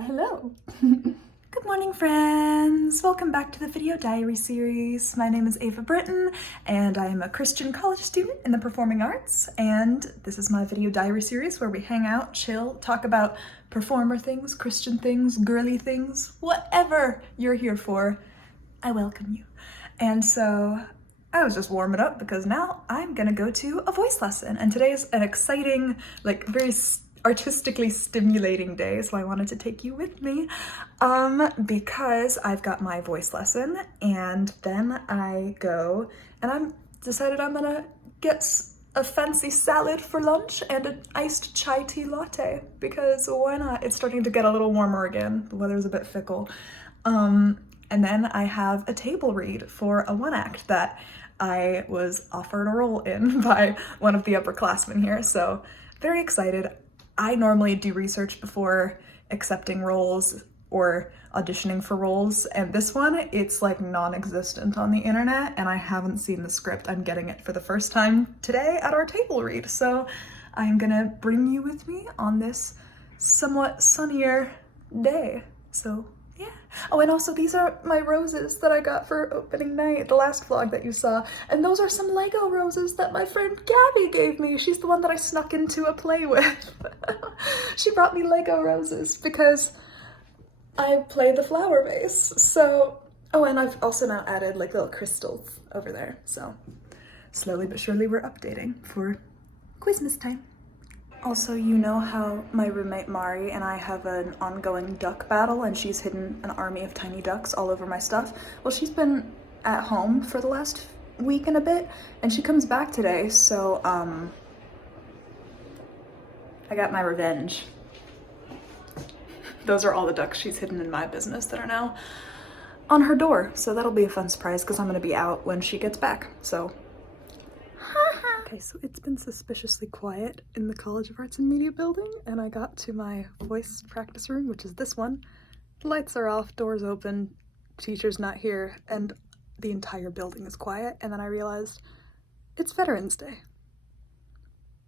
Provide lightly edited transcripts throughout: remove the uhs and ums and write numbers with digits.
Well, hello. Good morning, friends. Welcome back to the video diary series. My name is Ava Britton, and I am a Christian college student in the performing arts, and this is my video diary series where we hang out, chill, talk about performer things, Christian things, girly things, whatever you're here for. I welcome you. And so I was just warming up because now I'm gonna go to a voice lesson, and today is an exciting, very artistically stimulating day, so I wanted to take you with me because I've got my voice lesson, and then I go and I'm decided I'm gonna get a fancy salad for lunch and an iced chai tea latte, because why not? It's starting to get a little warmer again. The weather's a bit fickle. And then I have a table read for a one act that I was offered a role in by one of the upperclassmen here, so very excited. I normally do research before accepting roles or auditioning for roles, and this one, it's like non-existent on the internet, and I haven't seen the script. I'm getting it for the first time today at our table read, so I'm gonna bring you with me on this somewhat sunnier day. So yeah. Oh, and also these are my roses that I got for opening night, the last vlog that you saw. And those are some Lego roses that my friend Gabby gave me. She's the one that I snuck into a play with. She brought me Lego roses because I play the flower vase. So, oh, and I've also now added like little crystals over there. So slowly but surely we're updating for Christmas time. Also, you know how my roommate Mari and I have an ongoing duck battle, and she's hidden an army of tiny ducks all over my stuff? Well, she's been at home for the last week and a bit, and she comes back today, so I got my revenge. Those are all the ducks she's hidden in my business that are now on her door, so that'll be a fun surprise because I'm gonna be out when she gets back, so. Okay, so it's been suspiciously quiet in the College of Arts and Media building, and I got to my voice practice room, which is this one. The lights are off, doors open, teacher's not here, and the entire building is quiet, and then I realized it's Veterans Day.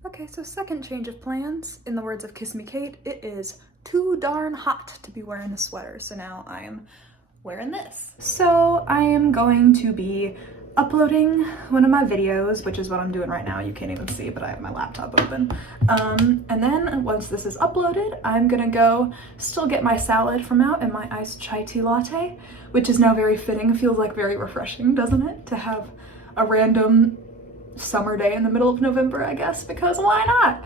Okay, so second change of plans. In the words of Kiss Me Kate, it is too darn hot to be wearing a sweater, so now I am wearing this. So I am going to be uploading one of my videos, which is what I'm doing right now. You can't even see, but I have my laptop open. And then once this is uploaded, I'm gonna go still get my salad from out and my iced chai tea latte, which is now very fitting. Feels like very refreshing, doesn't it? To have a random summer day in the middle of November, I guess, because why not?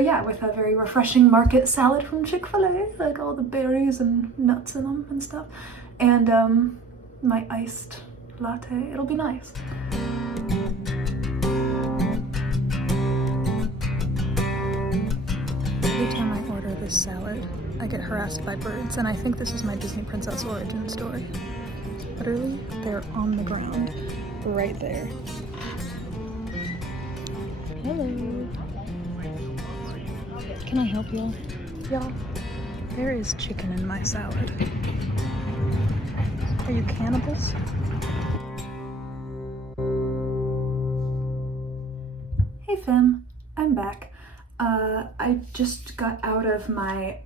Yeah, with a very refreshing market salad from Chick-fil-A, like all the berries and nuts in them and stuff. And my iced latte. It'll be nice. Every time I order this salad, I get harassed by birds, and I think this is my Disney Princess origin story. Literally, they're on the ground, right there. Hello. Can I help y'all? Y'all, there is chicken in my salad. Are you cannibals? Hey fam, I'm back. I just got out of my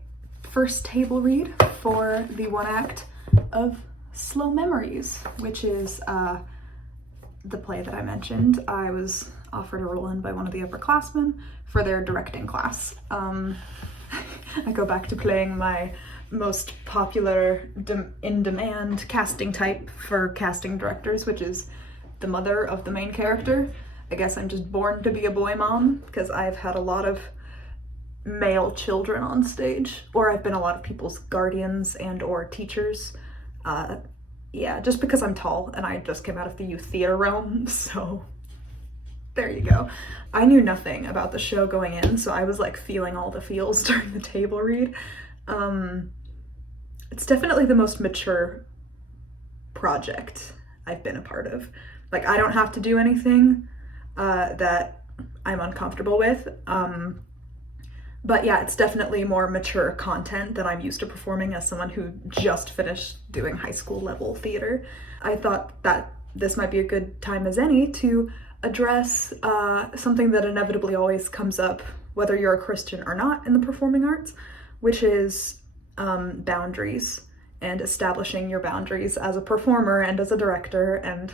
first table read for the one act of Slow Memories, which is the play that I mentioned. I was offered a role in by one of the upperclassmen for their directing class. I go back to playing my most popular in-demand casting type for casting directors, which is the mother of the main character. I guess I'm just born to be a boy mom because I've had a lot of male children on stage, or I've been a lot of people's guardians and or teachers. Yeah, just because I'm tall and I just came out of the youth theater realm, so there you go. I knew nothing about the show going in, so I was like feeling all the feels during the table read. It's definitely the most mature project I've been a part of. Like, I don't have to do anything that I'm uncomfortable with. But yeah, it's definitely more mature content than I'm used to performing as someone who just finished doing high school level theater. I thought that this might be a good time as any to address something that inevitably always comes up, whether you're a Christian or not in the performing arts, which is boundaries and establishing your boundaries as a performer and as a director and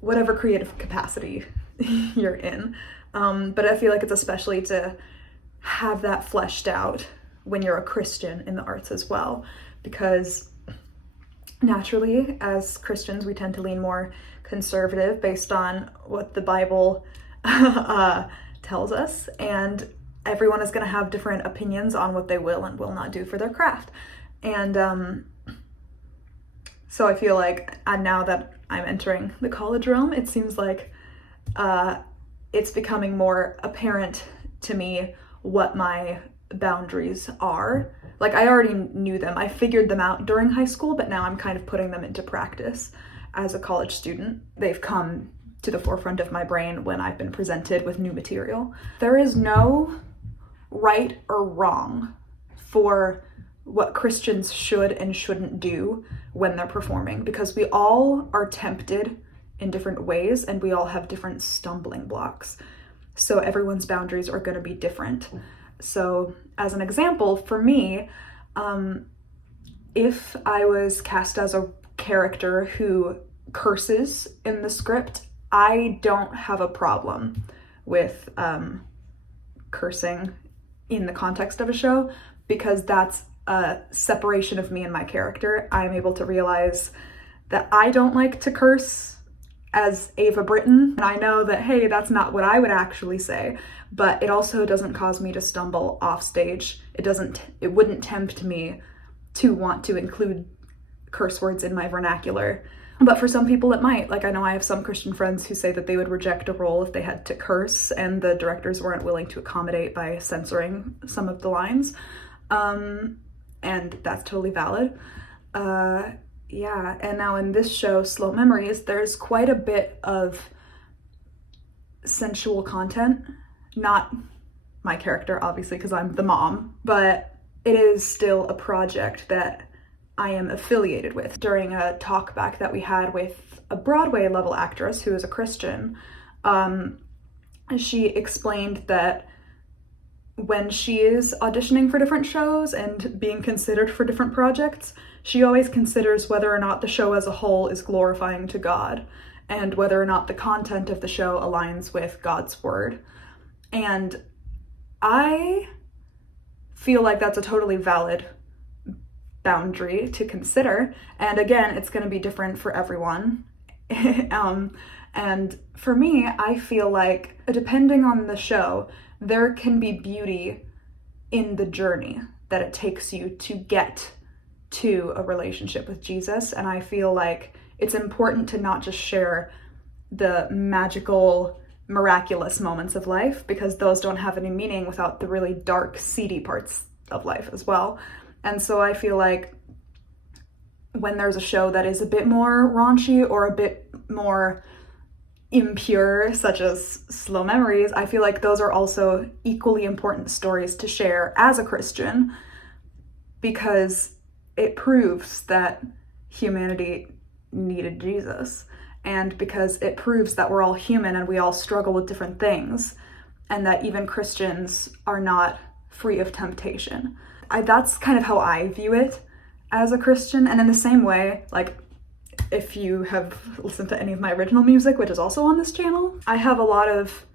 whatever creative capacity you're in. But I feel like it's especially to have that fleshed out when you're a Christian in the arts as well, because naturally, as Christians, we tend to lean more conservative based on what the Bible tells us, and everyone is going to have different opinions on what they will and will not do for their craft. And so I feel like now that I'm entering the college realm, it seems like it's becoming more apparent to me what my boundaries are. Like, I already knew them. I figured them out during high school, but now I'm kind of putting them into practice as a college student. They've come to the forefront of my brain when I've been presented with new material. There is no right or wrong for what Christians should and shouldn't do when they're performing, because we all are tempted in different ways and we all have different stumbling blocks. So everyone's boundaries are going to be different. So as an example, for me, if I was cast as a character who curses in the script, I don't have a problem with cursing in the context of a show, because that's a separation of me and my character. I'm able to realize that I don't like to curse as Ava Britton, and I know that, hey, that's not what I would actually say, but it also doesn't cause me to stumble off stage. It wouldn't tempt me to want to include curse words in my vernacular. But for some people it might. Like, I know I have some Christian friends who say that they would reject a role if they had to curse and the directors weren't willing to accommodate by censoring some of the lines. And that's totally valid. Yeah, and now in this show, Slow Memories, there's quite a bit of sensual content. Not my character, obviously, because I'm the mom, but it is still a project that I am affiliated with. During a talk back that we had with a Broadway level actress who is a Christian, she explained that when she is auditioning for different shows and being considered for different projects, she always considers whether or not the show as a whole is glorifying to God and whether or not the content of the show aligns with God's word. And I feel like that's a totally valid boundary to consider. And again, it's going to be different for everyone. And for me, I feel like depending on the show, there can be beauty in the journey that it takes you to get to a relationship with Jesus. And I feel like it's important to not just share the magical, miraculous moments of life, because those don't have any meaning without the really dark, seedy parts of life as well. And so I feel like when there's a show that is a bit more raunchy or a bit more impure, such as Slow Memories, I feel like those are also equally important stories to share as a Christian, because it proves that humanity needed Jesus, and because it proves that we're all human and we all struggle with different things, and that even Christians are not free of temptation. That's kind of how I view it as a Christian. And in the same way, like, if you have listened to any of my original music, which is also on this channel, I have a lot of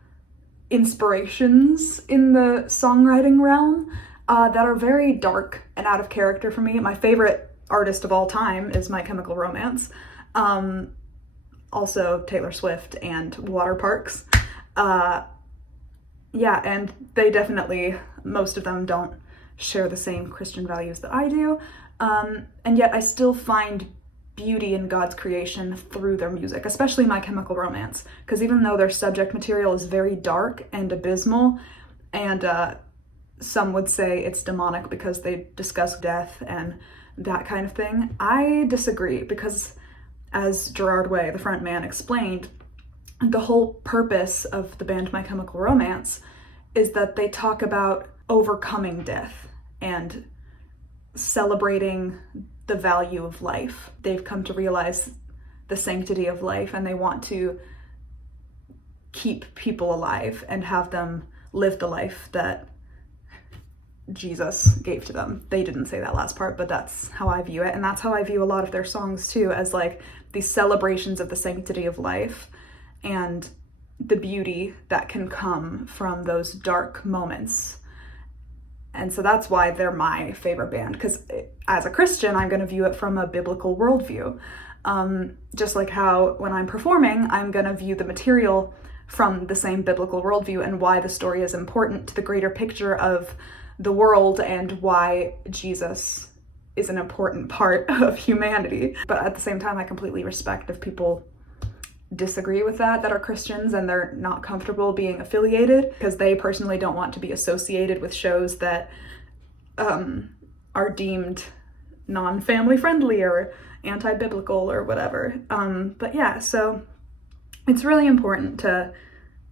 inspirations in the songwriting realm that are very dark and out of character for me. My favorite artist of all time is My Chemical Romance. Also Taylor Swift and Water Parks. Yeah, and they definitely, most of them don't share the same Christian values that I do. And yet I still find beauty in God's creation through their music, especially My Chemical Romance, because even though their subject material is very dark and abysmal, and some would say it's demonic because they discuss death and that kind of thing, I disagree, because as Gerard Way, the front man, explained, the whole purpose of the band My Chemical Romance is that they talk about overcoming death and celebrating the value of life. They've come to realize the sanctity of life, and they want to keep people alive and have them live the life that Jesus gave to them. They didn't say that last part, but that's how I view it. And that's how I view a lot of their songs too, as like these celebrations of the sanctity of life and the beauty that can come from those dark moments. And so that's why they're my favorite band, because as a Christian, I'm going to view it from a biblical worldview. Just like how when I'm performing, I'm going to view the material from the same biblical worldview and why the story is important to the greater picture of the world and why Jesus is an important part of humanity. But at the same time, I completely respect if people disagree with that are Christians and they're not comfortable being affiliated because they personally don't want to be associated with shows that are deemed non-family friendly or anti-biblical or whatever. But yeah, so it's really important to,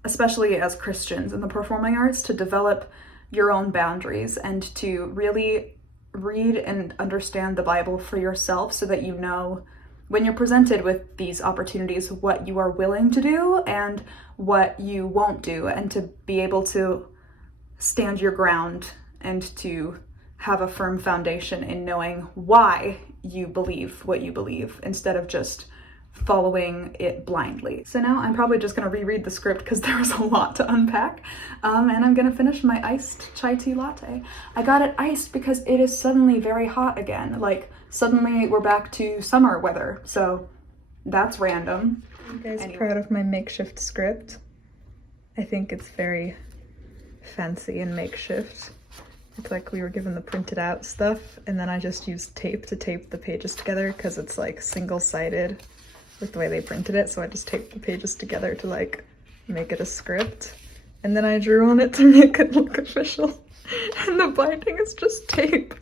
especially as Christians in the performing arts, to develop your own boundaries and to really read and understand the Bible for yourself so that you know when you're presented with these opportunities what you are willing to do and what you won't do, and to be able to stand your ground and to have a firm foundation in knowing why you believe what you believe instead of just following it blindly. So now I'm probably just gonna reread the script because there was a lot to unpack, and I'm gonna finish my iced chai tea latte. I got it iced because it is suddenly very hot again. Like suddenly we're back to summer weather, so that's random. You guys anyway. Proud of my makeshift script? I think it's very fancy and makeshift. It's like we were given the printed out stuff and then I just used tape to tape the pages together because it's like single-sided with the way they printed it, so I just taped the pages together to like make it a script, and then I drew on it to make it look official, and the binding is just tape.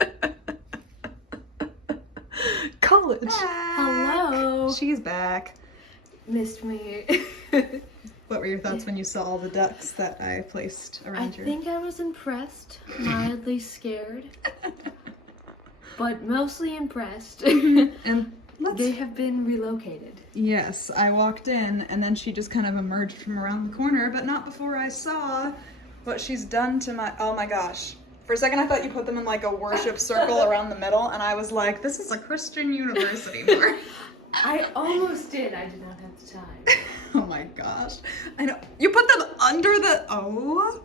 College. Hello. She's back. Missed me. What were your thoughts when you saw all the ducks that I placed around your... I think I was impressed, mildly scared, but mostly impressed. And they have been relocated. Yes, I walked in and then she just kind of emerged from around the corner, but not before I saw what she's done to my... Oh my gosh. For a second I thought you put them in like a worship circle around the middle, and I was like, this is a Christian university bar. I almost did. I did not have the time. Oh my gosh. I know. You put them under the... Oh.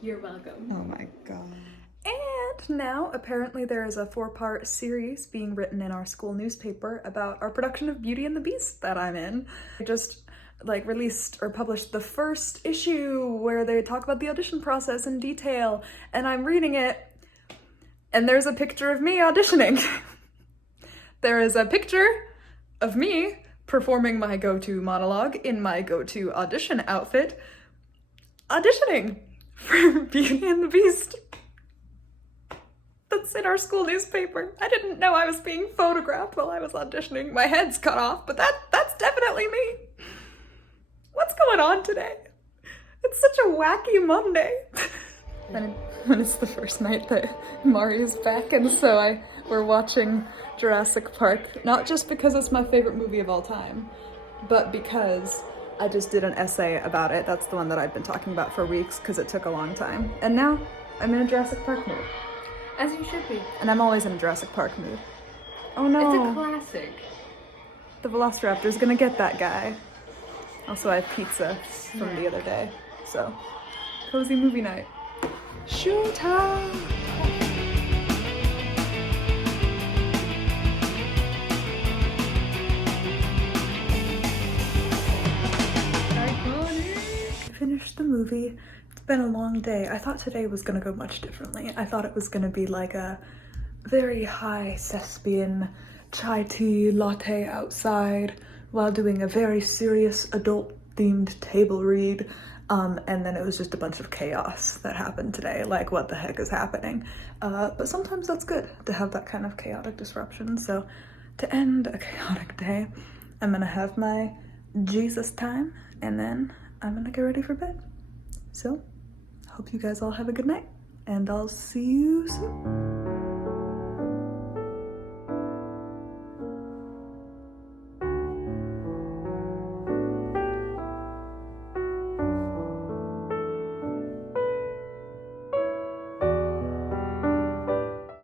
You're welcome. Oh my god. And now, apparently there is a 4-part series being written in our school newspaper about our production of Beauty and the Beast that I'm in. I just like released or published the first issue where they talk about the audition process in detail, and I'm reading it and there's a picture of me auditioning. There is a picture of me performing my go-to monologue in my go-to audition outfit, auditioning for Beauty and the Beast. That's in our school newspaper. I didn't know I was being photographed while I was auditioning. My head's cut off, but that's definitely me. What's going on today? It's such a wacky Monday. And it's the first night that Mari's back, and so we're watching Jurassic Park, not just because it's my favorite movie of all time, but because I just did an essay about it. That's the one that I've been talking about for weeks because it took a long time. And now I'm in a Jurassic Park mood. As you should be. And I'm always in a Jurassic Park mood. Oh no. It's a classic. The Velociraptor's gonna get that guy. Also, I have pizza from the other day, so cozy movie night. Shoot time! Finished the movie. It's been a long day. I thought today was gonna go much differently. I thought it was gonna be like a very high thespian chai tea latte outside while doing a very serious adult themed table read. And then it was just a bunch of chaos that happened today. Like, what the heck is happening? But sometimes that's good to have that kind of chaotic disruption. So to end a chaotic day, I'm gonna have my Jesus time, and then I'm gonna get ready for bed. So, hope you guys all have a good night, and I'll see you soon.